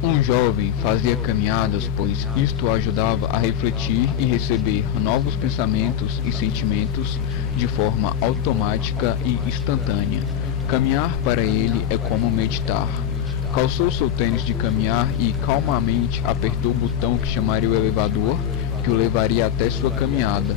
Um jovem fazia caminhadas, pois isto o ajudava a refletir e receber novos pensamentos e sentimentos de forma automática e instantânea. Caminhar para ele é como meditar. Calçou seu tênis de caminhar e calmamente apertou o botão que chamaria o elevador, que o levaria até sua caminhada.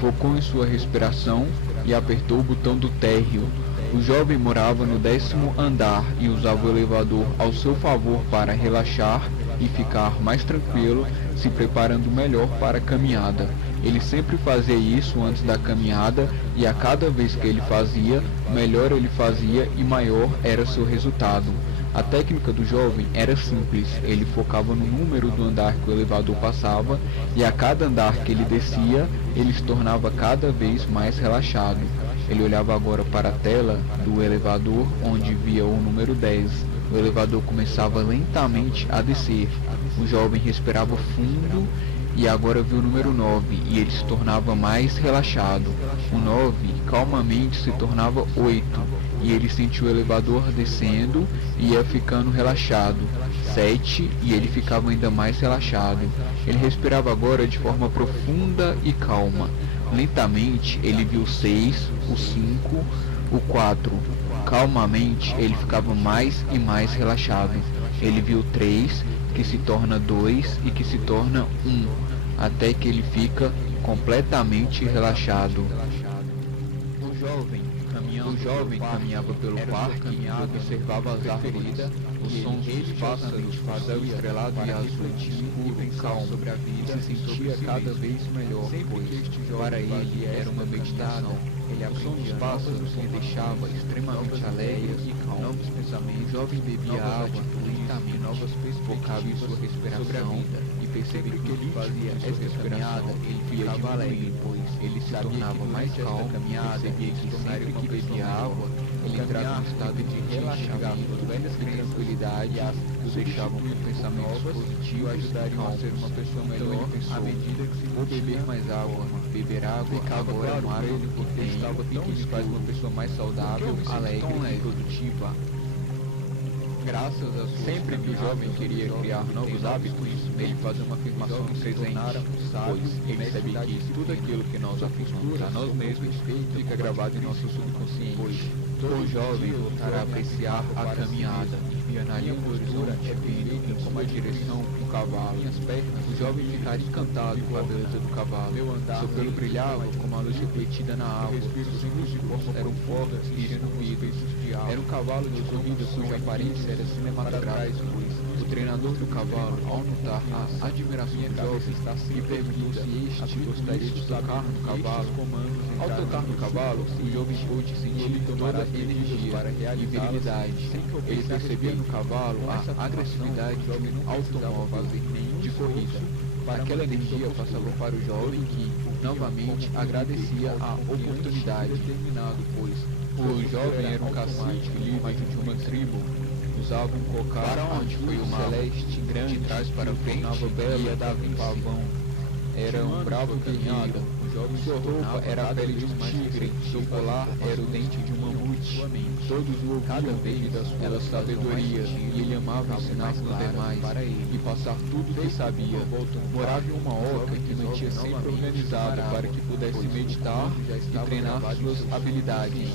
Focou em sua respiração e apertou o botão do térreo. O jovem morava no 10º andar e usava o elevador ao seu favor para relaxar e ficar mais tranquilo, se preparando melhor para a caminhada. Ele sempre fazia isso antes da caminhada e a cada vez que ele fazia, melhor ele fazia e maior era seu resultado. A técnica do jovem era simples, ele focava no número do andar que o elevador passava e a cada andar que ele descia, ele se tornava cada vez mais relaxado. Ele olhava agora para a tela do elevador, onde via o número 10. O elevador começava lentamente a descer. O jovem respirava fundo e agora viu o número 9 e ele se tornava mais relaxado. O 9 calmamente se tornava 8 e ele sentiu o elevador descendo e ia ficando relaxado. 7 e ele ficava ainda mais relaxado. Ele respirava agora de forma profunda e calma. Lentamente ele viu o 6, o 5, o 4. Calmamente ele ficava mais e mais relaxado. Ele viu o 3, que se torna 2 e que se torna 1, até que ele fica completamente relaxado. O jovem caminhava pelo parque e observava as árvores, os sons dos pássaros, o céu estrelado e azul escuro, calmo, sobre a vida, e se sentia cada vez melhor, pois para ele era uma meditação. O som dos pássaros o deixava extremamente alegre e calmo. O jovem bebia água lentamente, focava em sua respiração e percebeu que ele fazia essa caminhada, ele ficava alegre, pois ele se tornava mais calmo e percebia que sempre que bebia água, ele entrava em um estado de relaxamento, velhas tranquilidade, o deixavam com pensamentos positivos, ajudariam a ser uma pessoa melhor à medida que se vou beber mais água. Beber água agora é um hábito que estava tão que faz uma pessoa mais saudável, alegre e produtiva. Graças a sua sempre que o jovem queria criar novos hábitos, ele fazia uma afirmação no presente, pois ele sabia que tudo aquilo que nós afirmamos a nós mesmos fica gravado em nosso subconsciente. O jovem voltará a apreciar a caminhada, e analisar a postura é vendo em sua direção um cavalo. O jovem ficaria encantado com a beleza do cavalo. Seu pelo brilhava como a luz refletida na água. Os rios de forma eram fortes e genuínos. Era um cavalo de corrida cuja aparência era cinematográfica. O treinador do cavalo, ao notar a admiração do jovem, lhe perguntou se este gostaria de tocar no cavalo. Ao tocar no cavalo, o jovem pôde sentir toda a energia e virilidade. Ele percebia no cavalo a agressividade de um automóvel de corrida. Aquela energia passava para o jovem que, novamente, agradecia a oportunidade. Pois o jovem era um cacique líder de uma tribo. Usava um cocar para onde foi o celeste grande de trás para frente e dava um pavão. Era um bravo guerreiro. Sua roupa era a pele de um tigre, seu colar era o dente de um mamute. Todos o ouviam devido à sua sabedoria, e ele amava ensinar os demais e passar tudo o que sabia. Morava em uma oca que mantinha sempre organizada para que pudesse meditar e treinar suas habilidades.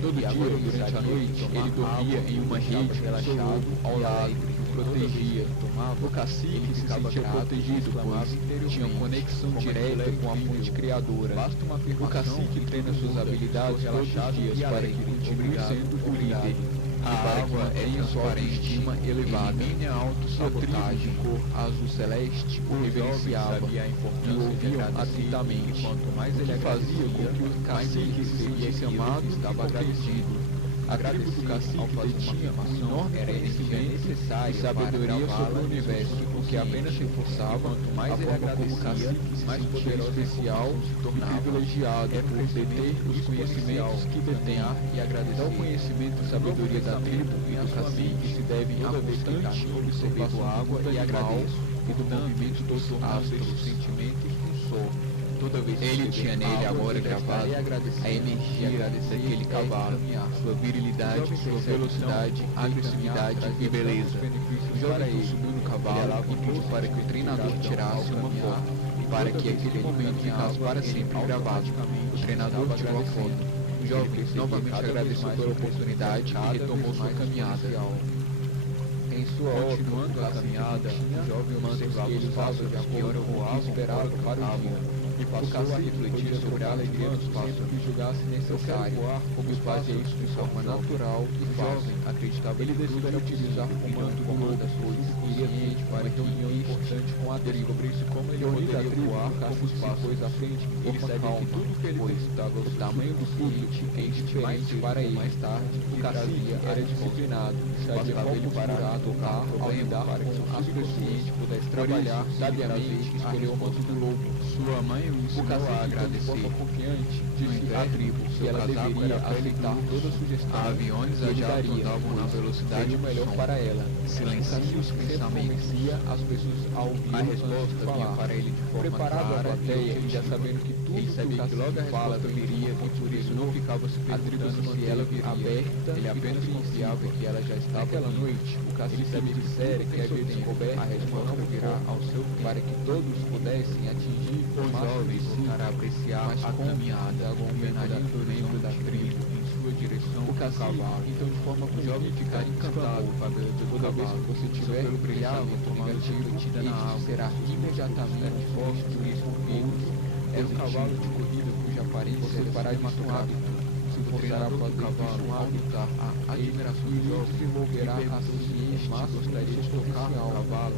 Todo dia, durante a noite, ele dormia em uma rede com seu lobo ao lado, que o protegia. O cacique se sentia protegido, pois tinha conexão direta com a fonte criadora. O cacique treina suas habilidades todos os dias para que continue sendo o líder. A água é sua autoestima elevada. Sua tribo de cor azul celeste o reverenciava e o ouviam atentamente. O que fazia com que o cacique se sentisse amado estava agradecido. A tribo do cacique detinha uma enorme conhecimento e sabedoria sobre o universo, o que apenas reforçava a forma como o cacique mais poderoso especial e privilegiado por deter os conhecimentos que detém e agradecer. O conhecimento e sabedoria da tribo e do cacique se devem à constante observação da água e agradeço e do movimento dos astros, sentimentos do sol. toda vez que ele tinha nele agora gravado a energia daquele cavalo, sua virilidade, sua velocidade, agressividade e beleza. O jovem subiu no cavalo e pediu para que o treinador tirasse uma foto, para que aquele momento ficasse para sempre gravado. O treinador tirou a foto. O jovem novamente agradeceu pela oportunidade e retomou sua caminhada. Em sua continuando a caminhada, o jovem observava os passos de acordo com o que esperava para o dia. E passou a refletir sobre a alegria dos passos que julgasse necessário, como fazia isso de forma natural e fácil. Acreditava ele decidiu utilizar o comando do lobo, pois iria ciente para uma reunião importante com a tribo. Sobre como ele poderia voar como os passos à frente, ele sabia que tudo que ele necessitava, o tamanho do foguete é indiferente para ele. Mais tarde, o cacique era disciplinado, bastava ele parar de tocar ao andar para que o subconsciente pudesse trabalhar sabiamente, escolheu o manto do lobo. Sua mãe o ensinou a agradecer, confiante, disse à tribo que ela deveria aceitar toda sugestão. Aviões já andavam na velocidade o melhor para ela. Silencie os pensamentos. As pessoas ao ouvir a resposta vinha para ele de forma preparado a plateia e já sabendo que tudo ele sabia que logo a resposta viria, por isso não ficava se perguntando se ela viria aberta, ele apenas confiava que ela já estava. Naquela noite, o cacique sabia de sério que havia descoberto a resposta virá ao seu tempo, para que todos pudessem atingir o jovem voltar a apreciar a caminhada, a homenagem do membro da tribo em sua direção o cavalo. Então, de forma que o jovem ficar encantado toda vez que você tiver pelo brilhamento negativo na água, será imediatamente forte por isso é um cavalo de corrida cuja aparência você parar de um hábito. Se forçar a fazer cavalo aumentar a admiração do jovem, se envolverá a consciência, mas gostaria de tocar no cavalo.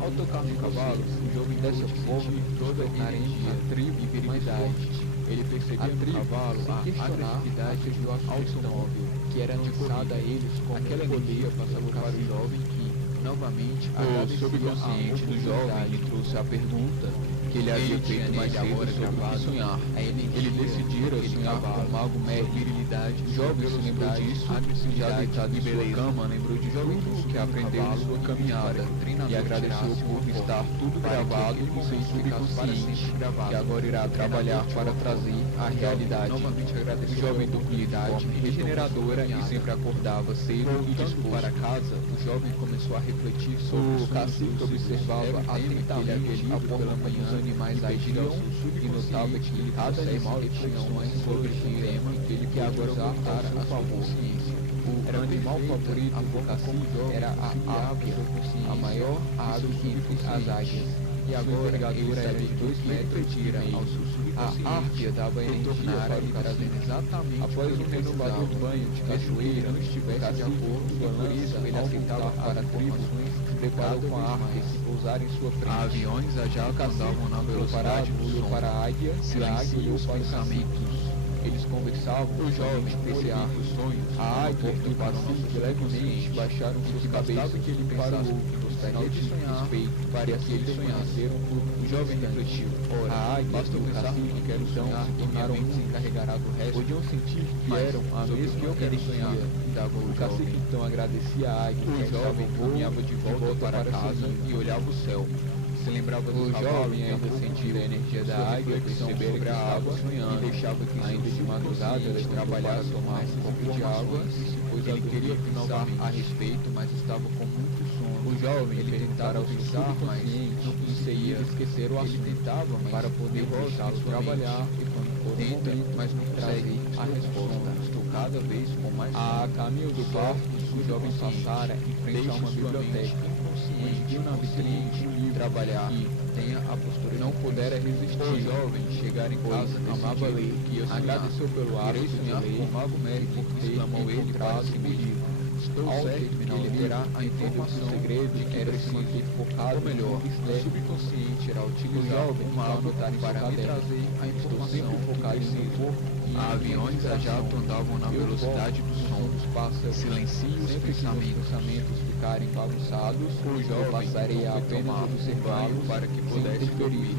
Ao tocar no cavalo, o jovem dessa forma toda a energia, a tribo e virilidade. Ele percebia no cavalo a agressividade do automóvel, que era lançada a eles como aquela energia passava para o jovem que, novamente, o subconsciente do jovem lhe trouxe a pergunta que ele havia feito mais cedo sobre o que sonhar. Ele decidira sonhar com o mago médio, virilidade, jovem se lembrou disso, já deitado em sua cama, lembrou de tudo que aprendeu em sua caminhada e agradeceu por estar tudo gravado em seu subconsciente, que agora irá trabalhar para trazer a realidade. O jovem dormia de forma regeneradora e sempre acordava cedo e disposto para casa. O jovem começou a refletir sobre o cacique, observava atentamente a forma como os animais agiam e notava que cada animal tinha uma sobre o tema que agora voltara a sua consciência. O animal favorito do cacique era a águia, a maior ave entre as águias. E agora ele sabia que 2 metros de tira ao seu subconsciente. A águia dava energia para lhe trazendo exatamente após um renovador banho de cachoeira, não estivesse de acordo, e por isso ele aceitava para informações, preparou com a arma e pousar em sua frente. Aviões já andavam na velocidade olhou para a águia, e a águia olhou para os pensamentos. Eles conversavam, o jovem apreciava os sonhos, a águia e o cacique levemente baixaram seus cabeças que ele pensasse gostaria de sonhar, respeito, para que ele sonhasse. O jovem refletiu, ora, a águia e o cacique quero sonhar, tornaram um se encarregará do resto. Podiam sentir que eram a mesma que eu quero sonhar. O cacique então agradecia a águia, o jovem caminhava de volta para casa e olhava o céu. Se lembrava do jovem ainda sentia a energia da águia, percebera sobre a água e deixava que ainda de madrugada ela trabalhasse tomar um copo de água, pois ele queria pensar a respeito, mas estava com muito sono. O jovem ele tentara pensar, mas não conseguia esquecer o assunto. Ele tentava, mas para poder deixá-lo trabalhar e quando for o momento, mas não consegue a resposta. Estou cada vez com mais sono. A caminho do quarto, o jovem passara em frente a uma biblioteca. Viu na vitrine um livro trabalhar e tenha a postura não pudera resistir. O jovem chegar em casa amava ler e agradeceu pelo hábito de ler com o mago médico porque exclamou ele para si mesmo. Estou certo que ele terá a informação segredo de que era preciso focado, ou melhor, o subconsciente irá utilizar o mago para me trazer a informação focada em seu corpo. Aviões já andavam na velocidade do som dos pássaros. Silencie os pensamentos ficarem bagunçados, o jovem passarei a apenas observá-lo para que pudesse dormir.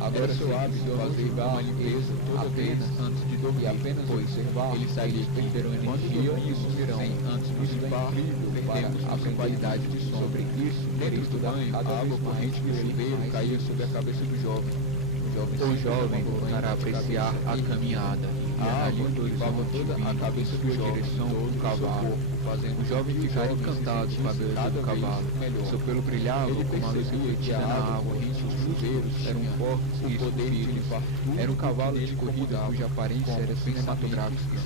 Agora seu hábito fazer uma limpeza toda vez antes de dormir, e apenas observar, ele sairia perderão energia e sumirão antes de limpar, perdemos a qualidade de som. Sobre isso, dentro do banho, a água corrente do chuveiro caía sobre a cabeça do jovem. O O jovem voltará a apreciar a caminhada e analisa o horizonte toda a cabeça do direção do cavalo. O jovem ficara encantado com a beleza do cavalo. Seu pelo brilhava como a luz refletida na água. Os chuveiros eram fortes e poderes. Era um cavalo de corrida cuja aparência era cinematográfica.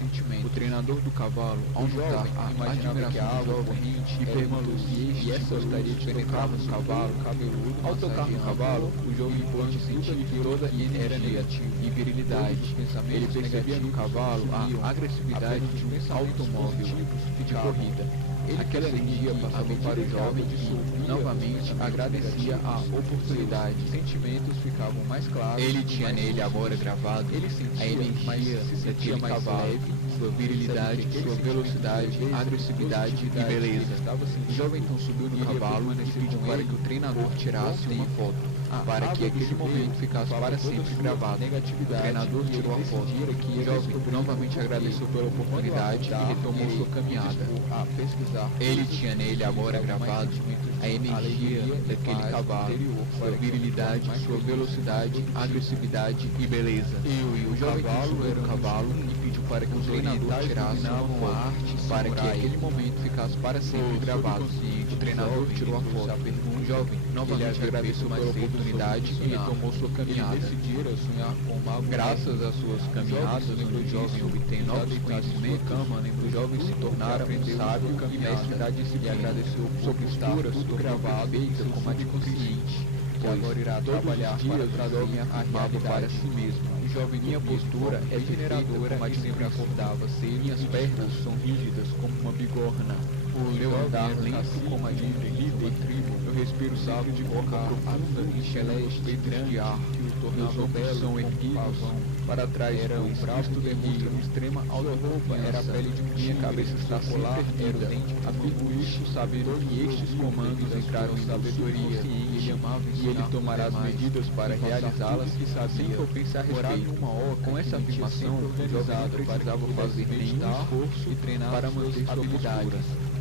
O treinador do cavalo, ao notar a admiração do jovem e perguntou se este gostaria de penetrar no cavalo cabeludo. Ao tocar no cavalo, o jovem pôde sentir que toda era negativa e virilidade. Ele percebia no cavalo a agressividade de um automóvel de corrida. Aquela energia passava para o jovem e, novamente, agradecia a oportunidade. Os sentimentos ficavam mais claros. Ele tinha nele agora gravado a energia daquele cavalo, sua virilidade, sua velocidade, agressividade e beleza. O jovem então subiu no cavalo e pediu para que o treinador tirasse uma foto, para que aquele momento ficasse para sempre gravado. O treinador tirou a foto. O jovem novamente agradeceu pela oportunidade e retomou sua caminhada. Ele tinha nele agora gravado a energia daquele cavalo, sua virilidade, sua velocidade, agressividade e beleza. O jovem subiu no cavalo e pediu para que o treinador tirasse uma foto, para que aquele momento ficasse para sempre gravado. O treinador tirou a foto. O jovem novamente agradeceu pela oportunidade e retomou sua caminhada. Graças às suas caminhadas, o jovem obtém novos conhecimentos, o jovem se tornara um sábio e mestre da disciplina, e agradeceu sua postura, tudo gravado, feita como a de consciente, que agora irá trabalhar para traduzir a realidade para si mesmo. Minha postura é veneradora como a de sempre acordava, minhas pernas são rígidas como uma bigorna. O meu andar lento como a de um líder tribo. Eu respiro sábio de boca profunda e celeste grande ar, que o tornava belo são erguidos para trás. Era um braço demonstra uma extrema autoroupa, era a pele de minha cabeça está polar, era o dente atribuído saber que estes comandos entraram em sabedoria, e ele tomará as medidas para realizá-las, sem que eu pense a respeito. Com essa afirmação, o jovem não precisava fazer nenhum esforço e treinar para manter sua habilidade.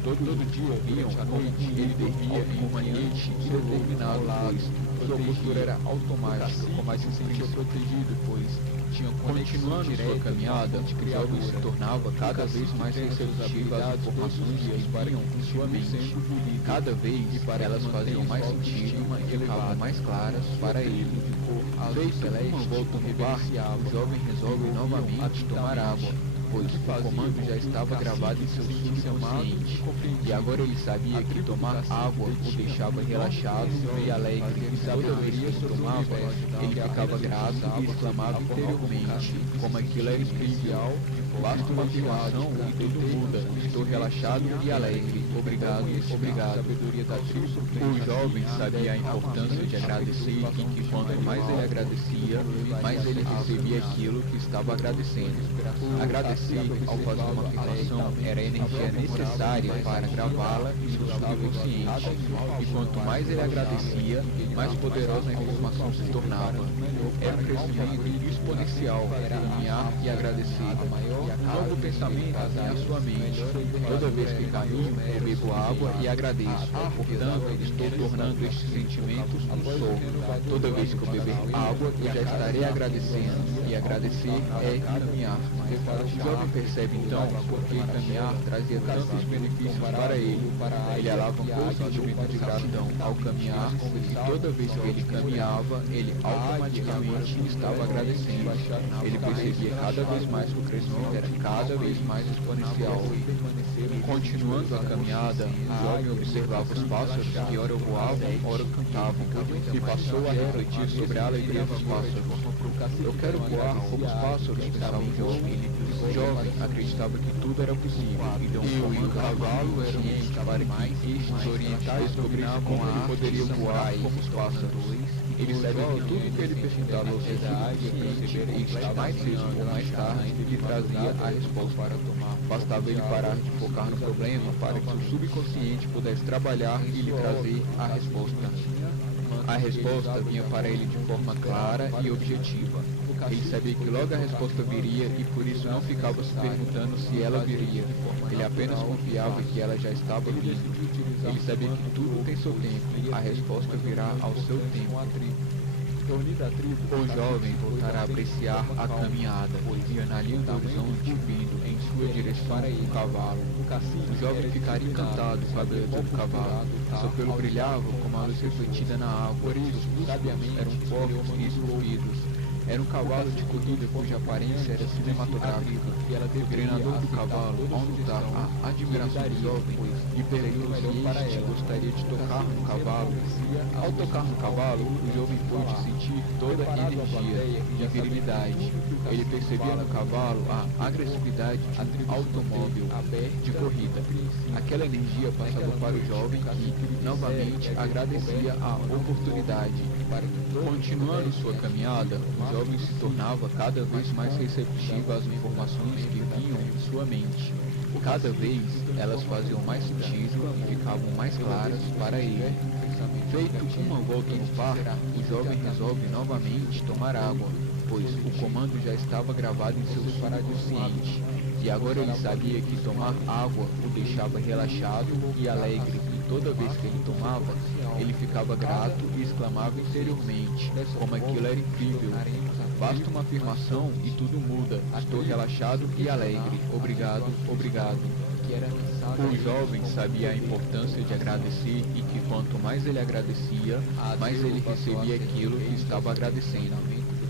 Todo dia viam como ele dormia em um ambiente indeterminado, pois sua postura era automática, como a de se sentia protegido, pois tinha continuando sua caminhada, o jovem se tornava cada vez mais receptivo às informações que vinham em sua mente. Cada vez elas faziam mais sentido e ficavam mais claras para ele. Feito uma volta no bar, o jovem resolve novamente tomar água, pois o comando já estava gravado em seu subconsciente, e agora ele sabia que tomar água o deixava relaxado e alegre, e toda vez que ele tomava, ele ficava grato e exclamava interiormente, como aquilo era trivial, basta uma afirmação e tudo muda, estou relaxado e alegre, obrigado, obrigado. O jovem sabia a importância de agradecer e que quanto mais ele agradecia, mais ele recebia aquilo que estava agradecendo. Agradecer ao fazer uma afirmação era a energia necessária para gravá-la em seu subconsciente, e quanto mais ele agradecia, mais poderosa a informação se tornava. Era um crescimento exponencial, caminhar e agradecer. Todo pensamento em a sua mente. Toda vez que caminho, eu bebo água e agradeço. Portanto, estou tornando estes sentimentos um só. Toda vez que eu beber água, eu já estarei agradecendo. E agradecer é caminhar. O jovem percebe então porque caminhar trazia tantos benefícios para ele. Ele alavancou o sentimento de gratidão ao caminhar, e toda vez que ele caminhava, ele automaticamente estava agradecendo. Ele percebia cada vez mais que o crescimento era cada vez mais exponencial. Continuando a caminhada, o jovem observava os pássaros que ora voavam, ora cantavam, e passou a refletir sobre a alegria dos pássaros. Eu quero voar como os pássaros, pensava o jovem. O jovem acreditava que tudo era possível, e o cavalo era um para que estes orientais dominavam a arte poderia voar como os pássaros. Ele sabia que tudo que ele perguntava ao sociedade e mais cedo ou mais tarde lhe trazia a resposta para tomar. Bastava ele parar de focar no problema para que o subconsciente pudesse trabalhar e lhe trazer a resposta. A resposta vinha para ele de forma clara e objetiva. Ele sabia que logo a resposta viria e por isso não ficava se perguntando se ela viria. Ele apenas confiava que ela já estava vindo. Ele sabia que tudo tem seu tempo. A resposta virá ao seu tempo. O jovem voltará a apreciar a caminhada, e na linha do horizonte vindo em sua direção o cavalo. O jovem ficaria encantado com a beleza do cavalo. Seu pelo brilhava como a luz refletida na água, seus músculos eram fortes e esculpidos. Era um cavalo de corrida cuja aparência era cinematográfica. O treinador do cavalo, ao notar a admiração do jovem, lhe perguntou se este gostaria de tocar no cavalo. Ao tocar no cavalo, o jovem pôde sentir toda a energia e virilidade. Ele percebia no cavalo a agressividade de um automóvel de corrida. Aquela energia passava para o jovem que, novamente, agradecia a oportunidade. Continuando sua caminhada, o jovem se tornava cada vez mais receptivo às informações que vinham em sua mente. Cada vez elas faziam mais sentido e ficavam mais claras para ele. Feito uma volta no parque, o jovem resolve novamente tomar água, pois o comando já estava gravado em seu subconsciente, e agora ele sabia que tomar água o deixava relaxado e alegre. Toda vez que ele tomava, ele ficava grato e exclamava interiormente, como aquilo era incrível. Basta uma afirmação e tudo muda. Estou relaxado e alegre. Obrigado, obrigado. O jovem sabia a importância de agradecer e que quanto mais ele agradecia, mais ele recebia aquilo que estava agradecendo.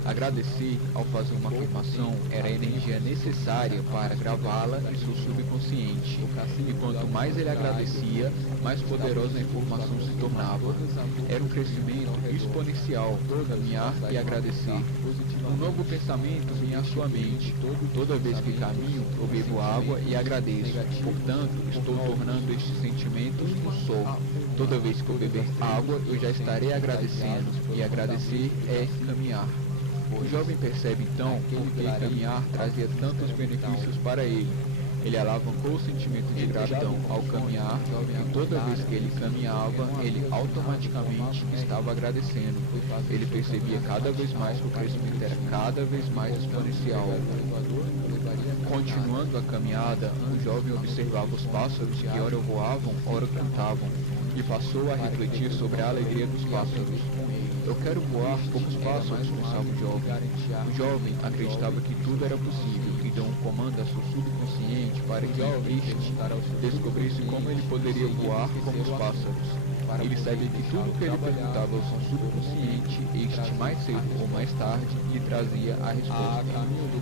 Agradecer, ao fazer uma afirmação, era a energia necessária para gravá-la em seu subconsciente. E quanto mais ele agradecia, mais poderosa a informação se tornava. Era um crescimento exponencial, caminhar e agradecer. Um novo pensamento vinha à sua mente. Toda vez que caminho, eu bebo água e agradeço. Portanto, estou tornando estes sentimentos um só. Toda vez que eu beber água, eu já estarei agradecendo. E agradecer é caminhar. O jovem percebe então por que caminhar trazia tantos benefícios para ele. Ele alavancou o sentimento de gratidão ao caminhar, e toda vez que ele caminhava, ele automaticamente estava agradecendo. Ele percebia cada vez mais que o crescimento era cada vez mais exponencial. Continuando a caminhada, o jovem observava os pássaros que ora voavam, ora cantavam, e passou a refletir sobre a alegria dos pássaros. Eu quero voar como os pássaros, pensava o jovem. O jovem acreditava que tudo era possível e deu um comando a seu subconsciente para que este descobrisse como ele poderia voar como os pássaros. Ele sabia que tudo o que ele perguntava ao seu subconsciente, este mais cedo ou mais tarde lhe trazia a resposta.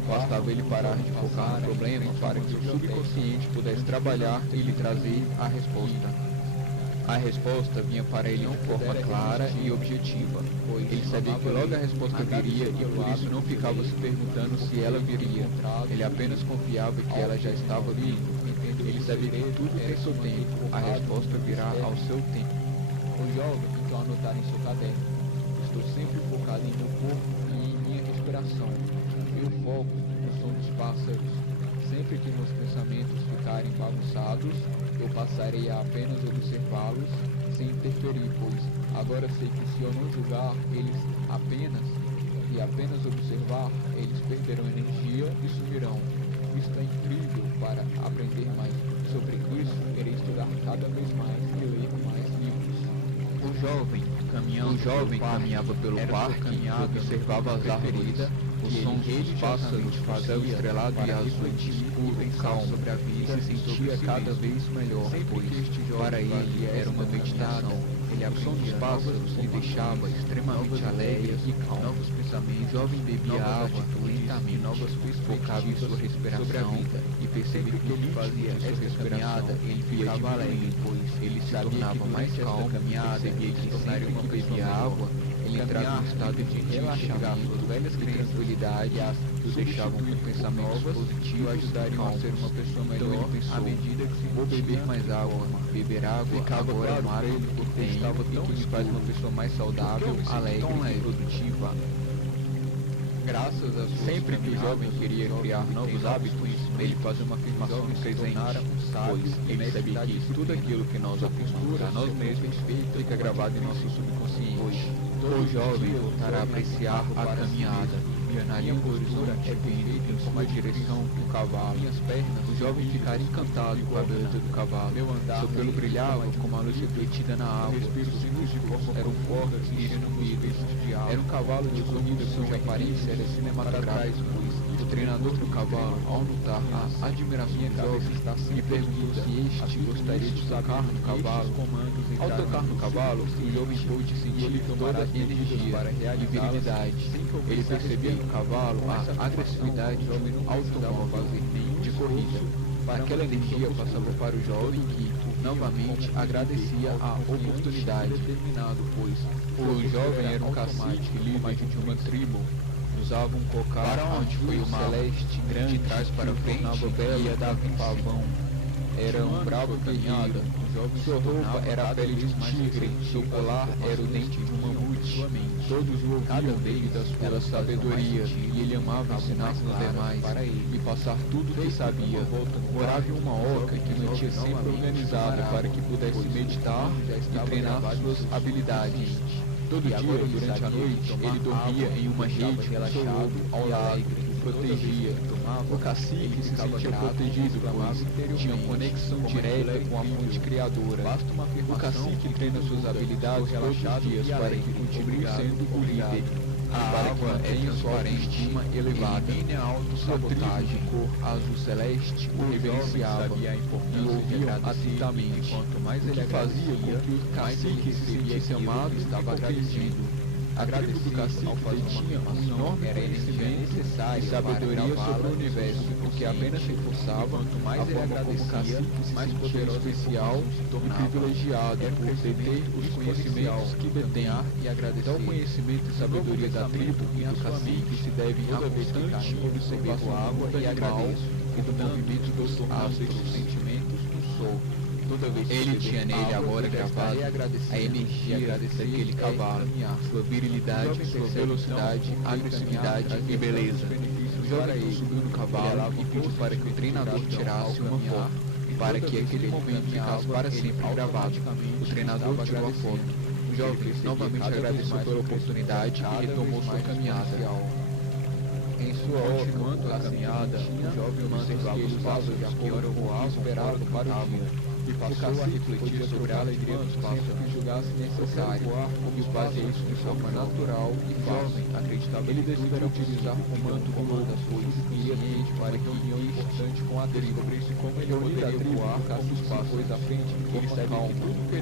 Bastava ele parar de focar no problema para que o subconsciente pudesse trabalhar e lhe trazer a resposta. A resposta vinha para ele de forma clara e objetiva. Ele sabia que logo a resposta viria e por isso não ficava se perguntando se ela viria. Ele apenas confiava que ela já estava vindo. Ele sabia que tudo tem seu tempo. A resposta virá ao seu tempo. O jovem então anotar em seu caderno. Estou sempre focado em meu corpo e em minha respiração. Eu foco no som dos pássaros. Sempre que meus pensamentos ficarem bagunçados, eu passarei a apenas observá-los sem interferir, pois agora sei que se eu não julgar eles apenas observar, eles perderão energia e sumirão. Isto é incrível. Para aprender mais sobre isso, irei estudar cada vez mais e ler mais livros. O jovem caminhava pelo parque e observava as árvores, o som dos pássaros, o céu estrelado e azul escuro e calmo sobre a vida, se sentia cada vez melhor, pois para ele era uma meditação. O som dos pássaros lhe deixava extremamente alegre e calmo. Novos pensamentos, o jovem bebia água lentamente, focava em sua respiração e percebia que ele fazia essa caminhada, ele ficava alegre, pois ele se tornava mais calmo, percebia que tornaria uma bebia água, ele entrava em um estado de relaxamento, velhas tranquilidade, que o deixavam com pensamentos positivos, ajudariam a ser uma pessoa melhor à medida que se vou beber mais água. Beber água agora é um hábito que tenho e que me faz uma pessoa mais saudável, alegre e produtiva. Graças a sua sempre que o jovem queria criar novos hábitos, ele fazia uma afirmação no presente, pois ele sabia que tudo aquilo que nós afirmamos a nós mesmos fica gravado em nosso subconsciente. O jovem voltará a apreciar a caminhada. e analisando o horizonte vendo em sua direção o cavalo. Minhas pernas, o jovem ficara encantado com a beleza do cavalo. Meu andar, seu pelo brilhava como a luz refletida na água. Respiros simples de forma eram fortes e inuídos. Era um cavalo de corrida cuja aparência era cinematográfica. O treinador do cavalo, ao notar a admiração do jovem, lhe perguntou se este gostaria de tocar no cavalo. Ao tocar no cavalo, o jovem pôde sentir toda a energia e virilidade. Ele percebia no cavalo a agressividade de um automóvel de corrida. Aquela energia passava para o jovem que, novamente, agradecia a oportunidade, pois o jovem era um cacique líder de uma tribo. Usava um cocar para onde foi o celeste grande de trás para frente, ia dar um pavão. Era um bravo guerreiro. Sua roupa era a pele de um tigre, seu colar era o dente de um mamute. Todos o ouviam devido à sua sabedoria, e ele amava ensinar os demais e passar tudo o que sabia. Morava em uma oca que mantinha sempre organizada para que pudesse meditar e treinar suas habilidades. Todo dia, durante a noite, ele dormia em uma rede relaxado ao lado, protegia. O cacique se sentia protegido, pois tinha conexão direta com a fonte criadora. O cacique treina suas habilidades todos os dias para que continue sendo o líder. A água é transparente, elevada, e a autossabotagem, cor azul celeste, o reverenciava e o ouviam atentamente. Quanto mais ele fazia com que o cacique se sentisse amado, estava agradecido. A tribo do cacique detinha um enorme conhecimento e sabedoria sobre o universo, porque apenas reforçava a forma como o cacique mais poderoso, especial e privilegiado por deter os conhecimentos que detém e agradecer. Então, o conhecimento e sabedoria da tribo e do cacique se devem à constante observação da água e agradeço e do movimento dos astros, sentimentos do sol. Ele tinha nele agora gravado a energia daquele cavalo, sua virilidade, sua velocidade, agressividade e beleza. O jovem subiu no cavalo e pediu para que o treinador tirasse uma foto, para que aquele momento ficasse para sempre gravado. O treinador tirou a foto. O jovem novamente agradeceu pela oportunidade e retomou sua caminhada. Em sua continuando a caminhada, o jovem observava os passos de acordo com o que esperava para o dia. E passou a refletir sobre a alegria dos passos que julgasse necessário, e fazer isso de forma natural e fácil. Acreditava ele decidiu utilizar o comando das coisas e ambiente para reunião importante com a tribo, como ele poderia voar com os passos à frente de forma calma,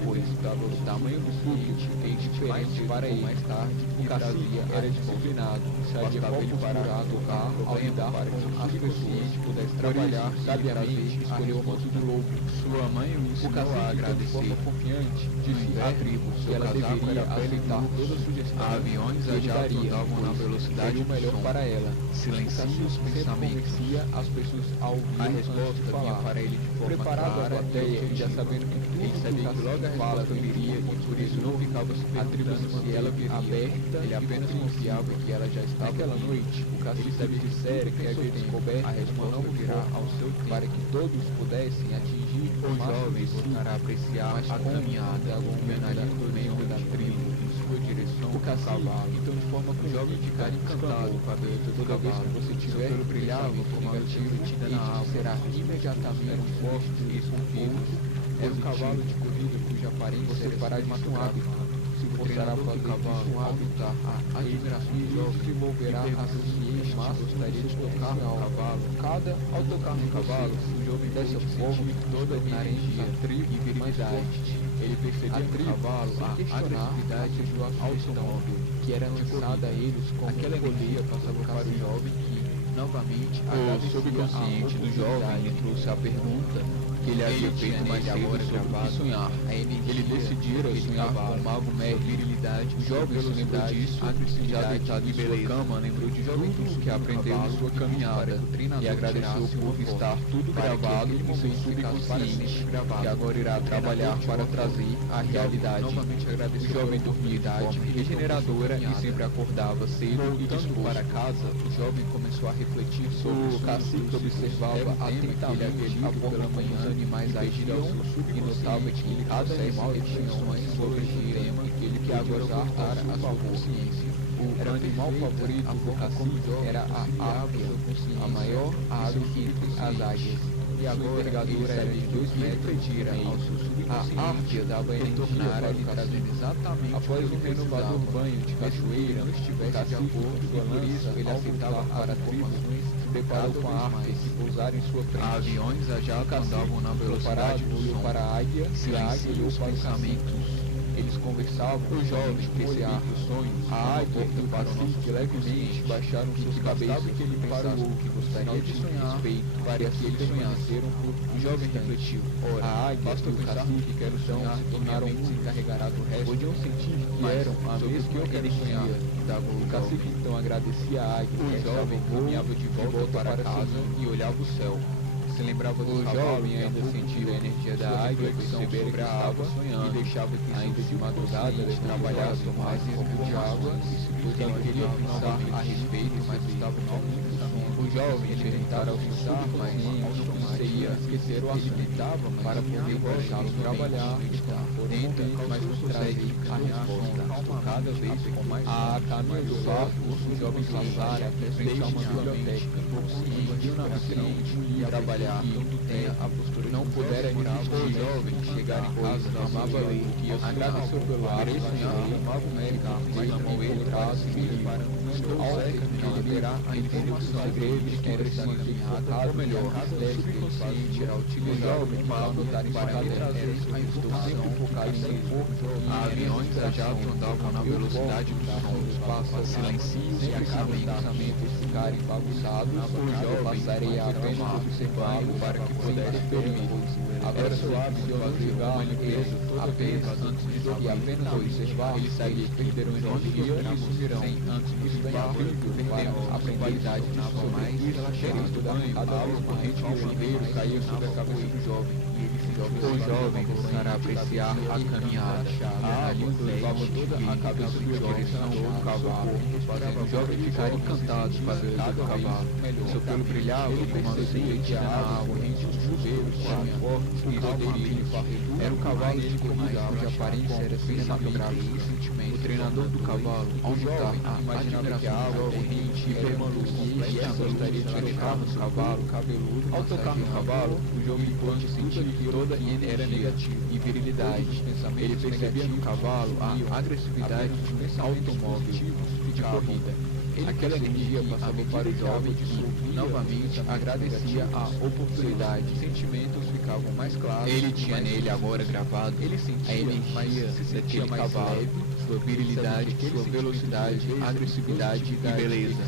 pois o tamanho do foguete fez diferente para ele. Mais tarde, o cacique era disciplinado, sabia como parar a tocar ao lidar com as pessoas, pudesse trabalhar sabiamente, escolheu o manto do lobo. Sua mãe o cacique, de forma confiante, disse à tribo que ela deveria aceitar toda sugestão. Aviões a jato andavam na velocidade o melhor para ela. Silencia os pensamentos. Convencia as pessoas a ouvir a resposta vinha para ele de forma preparado clara, a plateia e já sabendo que tudo ele sabia que logo a resposta viria e por isso não ficava se perguntando se ela viria aberta. Ele apenas confiava que ela já estava. Naquela noite, o cacique sabia de sério que havia descoberto a resposta virá ao seu tempo para que todos pudessem atingir o jovem voltar a apreciar a caminhada homenageando o membro da tribo em sua direção o cavalo. Então, de forma que o jovem ficar encantado com a beleza do cavalo, vez que você tiver pelo brilhava como a luz refletida na água, será imediatamente forte e confuso. É um cavalo de corrida cuja aparência você parar de matar um hábito. Se forçar a fazer isso um hábito, a admiração do jovem desenvolverá a consciência, gostaria de tocar no cavalo. Ao tocar no cavalo, o jovem dessa forma toda a energia, tribo e virilidade. Ele percebia no cavalo a agressividade do automóvel, que era lançada a eles como aquela energia passava para o jovem que, novamente, o subconsciente do jovem lhe trouxe a pergunta que ele havia feito mais cedo sobre o que sonhar. Ele decidira sonhar com o mago Merlin, virilidade, o jovem se lembrou disso, já deitado em sua cama, lembrou de tudo que aprendeu em sua caminhada e agradeceu por estar tudo gravado em seu subconsciente, que agora irá trabalhar para trazer a realidade. O jovem dormia de forma regeneradora e sempre acordava cedo e disposto. Para casa, o jovem começou a refletir sobre o cacique observava atentamente a forma manhã animais agiam e notava que cada animal tinha uma simbologia que agora voltara à sua consciência. O animal favorito do cacique era a águia, a maior ave entre as águias. E agora a envergadura era de 2 metros e meio. A águia dava energia para lhe trazer exatamente após um renovador banho de cachoeira, o cacique e por isso ele aceitava para a tribo, se deparou com a águia que pousaram em sua frente. Aviões a jato andavam na velocidade do som, para a águia e a águia olhou para os pensamentos. Eles conversavam, os jovens percebiam os sonhos, a águia e o cacique levemente baixaram suas cabeças que ele pensava que gostaria de sonhar, para que eles sonhassem. O jovem refletiu, a águia e o cacique que quero sonhar se tornaram um e encarregará do resto. Podiam sentir que eram a mesma energia. O cacique então agradecia a águia, o jovem caminhava de volta para casa e olhava o céu. Se lembrava do cavalo e ainda sentia a energia da águia, percebera que estava sonhando, e deixava que ainda de madrugada ele trabalhasse mais um pouco de água, pois ele queria pensar a respeito, mas estava muito sono. O jovem ele tentara alcançar, mas não conseguia esquecer o assunto. Ele tentava, para poder voltar a trabalhar, tenta, mas não consegue a resposta. Cada vez com mais a caminho do barco, o jovem Lazara frente a uma biblioteca, conseguiu na frente e trabalhar. A postura não pudera resistir. O jovem chegar em casa amava ler, agradeceu pelo hábito, amava o médico, mas amou ele para seguir para ao certo que ele terá a informação dele que era significado, ou melhor, deve ter consciente irá utilizar o para anotar em para ele trazer a instrução focada em seu corpo. Aviões a jato andavam na velocidade do som, os passos silencios e a cada pensamento ficarem bagunçados. O jovem passaria apenas observar para que pudesse dormir. Agora suave se observar uma limpeza apenas antes de dormir, apenas observar, ele sairia perderão energia e sumirão antes de barro, perdemos a qualidade na mais relaxante banho, cada uma corrente de chuveiro caiu sobre a cabeça do jovem. O jovem começará a apreciar a caminhada. A água levava toda a cabeça do jovem no cavalo. O jovem ficaria encantado com a beleza do cavalo. Seu pelo brilhava como a semente na água, os chuveiros tinham fortes e poderio. Era um cavalo de corrida cuja aparência era pensamento e sentimento. O treinador do cavalo, ao notar a admiração corrente e ver uma luz e essa gostaria de tocar no cavalo cabeludo. Ao tocar no cavalo, o jovem enquanto sentia que toda era negativa e virilidade. Ele percebia no cavalo a agressividade de um automóvel de corrida. Aquela energia passava para o jovem que, novamente, agradecia a oportunidade. Sentimentos ficavam mais claros. Ele tinha nele agora gravado a energia daquele cavalo, sua virilidade, sua velocidade, agressividade e beleza.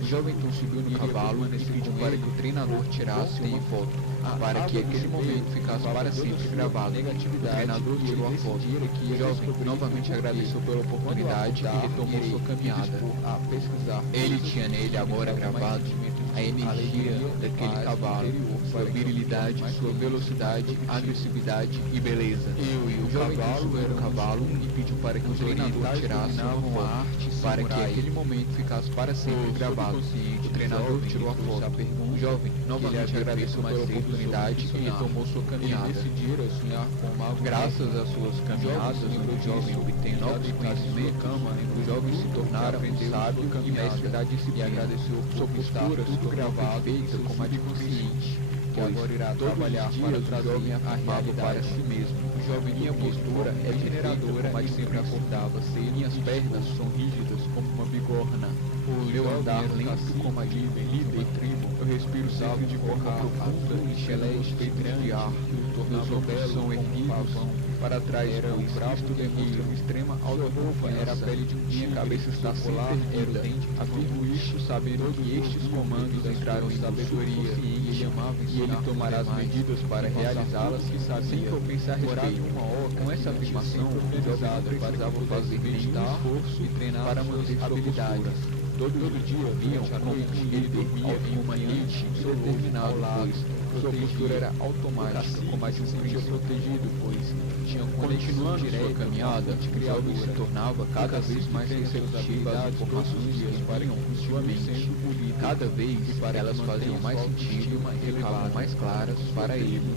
O jovem então subiu no cavalo e pediu para que o treinador tirasse uma foto, para que aquele momento ficasse para sempre gravado. O treinador tirou a foto. O jovem novamente agradeceu pela oportunidade e retomou sua caminhada. Ele tinha nele agora gravado a energia daquele cavalo, sua virilidade, sua velocidade, agressividade e beleza. O cavalo era o cavalo e pediu para que o treinador tirasse uma arte para que aquele momento ficasse para sempre gravado. O treinador tirou a foto. O jovem novamente agradeceu pela oportunidade e retomou sua caminhada. Graças às suas caminhadas, o jovem obtém novos conhecimentos, o jovem se tornara um sábio e mestre da disciplina. E agradeceu sua postura, tudo gravado, feita como a de consciente, que agora irá trabalhar para trazer a realidade para si mesmo. O jovem, minha postura é veneradora, mas sempre acordava. Minhas pernas são rígidas como uma bigorna. O meu andar lento como a de líder e tribo. Eu respiro sempre de forma profunda e celeste de ar. Meus ombros são erguidos para trás, o braço demonstra uma extrema alta-roupa, era a pele de minha cabeça está polar, era o dente. Afirmo isto sabendo que estes comandos entraram em sabedoria e ele tomará as medidas para realizá-las que sabia. Sem que eu pensar a respeito, com essa afirmação, o jovem precisava fazer meditar esforço e treinar para manter sua postura. todo dia viam como ele dormia em um ambiente determinado, pois sua postura era automática, como a de um príncipe protegido, pois tinha continuando sua caminhada, o jovem se tornava cada vez mais receptivo às informações que vinham em sua mente. Cada vez elas faziam mais sentido e ficavam mais claras para ele.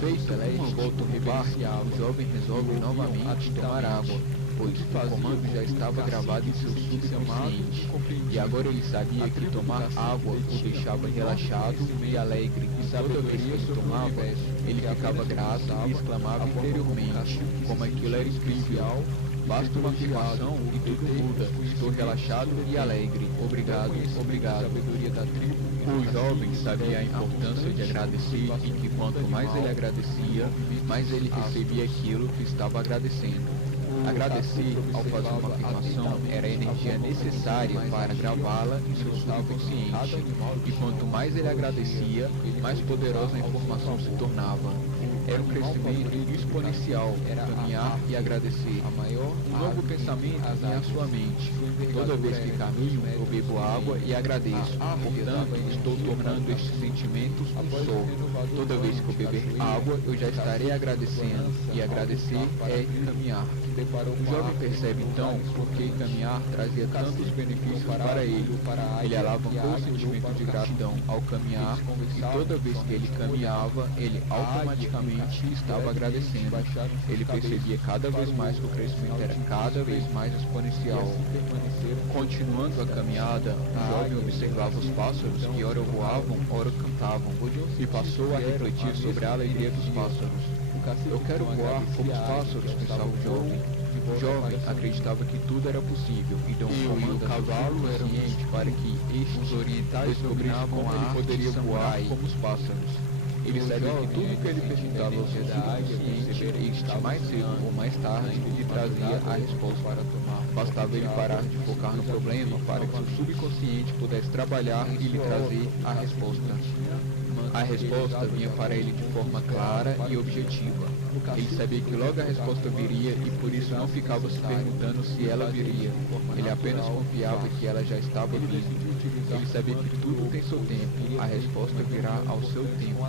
Feito uma volta no barco, o jovem resolve novamente tomar água, pois o comando já estava gravado em seu subconsciente, e agora ele sabia que tomar água o deixava relaxado e alegre, e toda vez que ele tomava, ele ficava grato e exclamava interiormente, como aquilo era incrível. Basta uma afirmação e tudo muda. Estou relaxado e alegre. Obrigado, obrigado. O jovem sabia a importância de agradecer e que quanto mais ele agradecia, mais ele recebia aquilo que estava agradecendo. Agradecer, ao fazer uma afirmação, era a energia necessária para gravá-la em seu subconsciente. E quanto mais ele agradecia, mais poderosa a informação se tornava. Era um crescimento exponencial, caminhar e agradecer. Um novo pensamento vinha à sua mente. Toda vez que caminho, eu bebo água e agradeço. Portanto, estou tornando estes sentimentos um só. Toda vez que eu beber água, eu já estarei agradecendo. E agradecer é caminhar. O jovem percebe então por que caminhar trazia tantos benefícios para ele. Ele alavancou o sentimento de gratidão ao caminhar, e toda vez que ele caminhava, ele automaticamente estava agradecendo. Ele percebia cada vez mais que o crescimento era cada vez mais exponencial. Continuando a caminhada, o jovem observava os pássaros que ora voavam, ora cantavam, e passou a refletir sobre a alegria dos pássaros. Eu quero voar como os pássaros, pensava o jovem. O jovem acreditava que tudo era possível e deu um comando ao cavalo era ciente para que estes orientais descobrissem como ele poderia voar como os pássaros. Ele sabia que tudo que ele perguntava ao seu subconsciente, este mais cedo ou mais tarde, lhe trazia a resposta para tomar. Bastava ele parar de focar no problema para que seu subconsciente pudesse trabalhar e lhe trazer a resposta. A resposta vinha para ele de forma clara e objetiva. Ele sabia que logo a resposta viria e por isso não ficava se perguntando se ela viria. Ele apenas confiava que ela já estava vindo. Ele sabia que tudo tem seu tempo. A resposta virá ao seu tempo.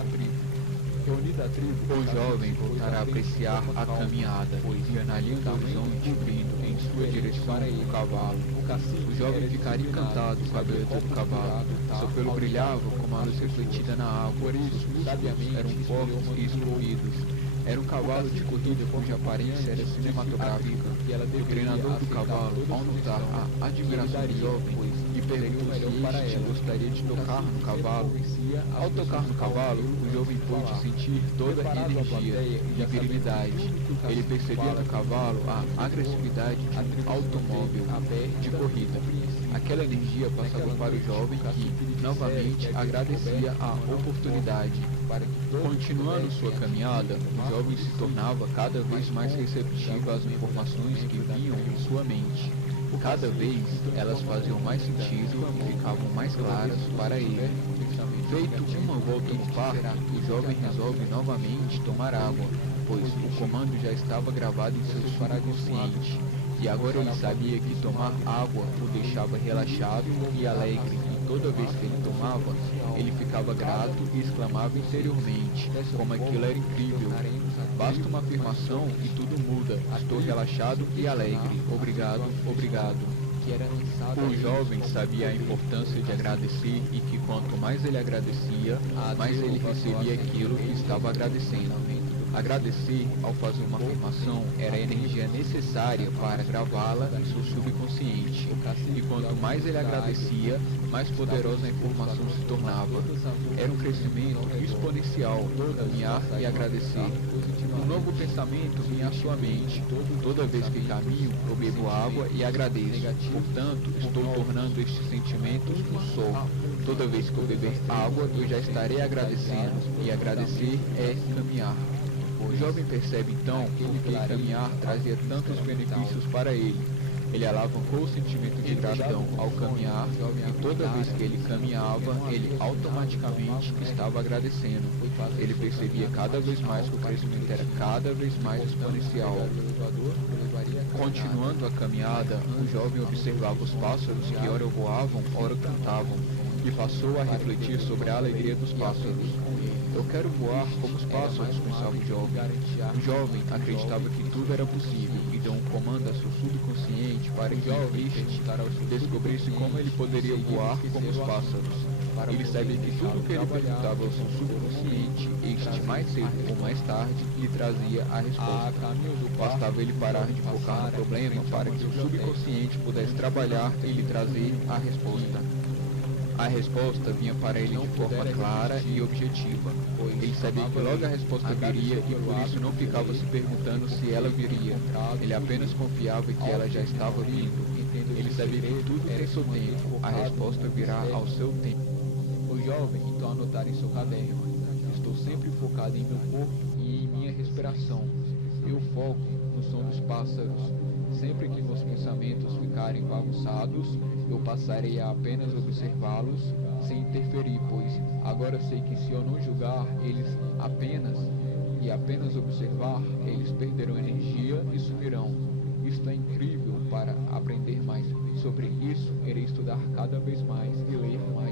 O jovem voltará a apreciar a caminhada, via na linha do horizonte vindo em sua direção o cavalo. O jovem ficaria encantado com a beleza do cavalo. Seu pelo brilhava como a luz refletida na água. Seus músculos eram fortes e esculpidos. Era um cavalo de corrida cuja aparência era cinematográfica. O treinador do cavalo, ao notar a admiração do jovem, lhe perguntou se este gostaria de tocar no cavalo. Ao tocar no cavalo, o jovem pôde sentir toda a energia e virilidade. Ele percebia no cavalo a agressividade de um automóvel de corrida. Aquela energia passava para o jovem que, novamente, agradecia a oportunidade. Continuando sua caminhada, o jovem se tornava cada vez mais receptivo às informações que vinham em sua mente. Cada vez elas faziam mais sentido e ficavam mais claras para ele. Feito uma volta no parque, o jovem resolve novamente tomar água, pois o comando já estava gravado em seu subconsciente. E agora ele sabia que tomar água o deixava relaxado e alegre, e toda vez que ele tomava, ele ficava grato e exclamava interiormente, como aquilo era incrível. Basta uma afirmação e tudo muda. Estou relaxado e alegre. Obrigado, obrigado. O jovem sabia a importância de agradecer e que quanto mais ele agradecia, mais ele recebia aquilo que estava agradecendo. Agradecer, ao fazer uma afirmação, era a energia necessária para gravá-la em seu subconsciente. E quanto mais ele agradecia, mais poderosa a informação se tornava. Era um crescimento exponencial, caminhar e agradecer. Um novo pensamento vinha à sua mente. Toda vez que caminho, eu bebo água e agradeço. Portanto, estou tornando estes sentimentos um só. Toda vez que eu beber água, eu já estarei agradecendo. E agradecer é caminhar. O jovem percebe então por que caminhar trazia tantos benefícios para ele. Ele alavancou o sentimento de gratidão ao caminhar, e toda vez que ele caminhava, ele automaticamente estava agradecendo. Ele percebia cada vez mais que o crescimento era cada vez mais exponencial. Continuando a caminhada, o jovem observava os pássaros que ora voavam, ora cantavam, e passou a refletir sobre a alegria dos pássaros. Eu quero voar como os pássaros, pensava o jovem. O jovem acreditava que tudo era possível e deu um comando a seu subconsciente para que este descobrisse como ele poderia voar como os pássaros. Ele sabia que tudo o que ele perguntava ao seu subconsciente, este mais cedo ou mais tarde lhe trazia a resposta. Bastava ele parar de focar no problema para que o subconsciente pudesse trabalhar e lhe trazer a resposta. A resposta vinha para ele de forma clara e objetiva. Ele sabia que logo a resposta viria e por isso não ficava se perguntando se ela viria. Ele apenas confiava que ela já estava vindo. Ele sabia que tudo tem seu tempo. A resposta virá ao seu tempo. O jovem então anotara em seu caderno: estou sempre focado em meu corpo e em minha respiração. Eu foco no som dos pássaros. Sempre que meus pensamentos ficarem bagunçados, eu passarei a apenas observá-los sem interferir, pois agora sei que se eu não julgar eles apenas observar, eles perderão energia e sumirão. Isto é incrível. Para aprender mais sobre isso, irei estudar cada vez mais e ler mais.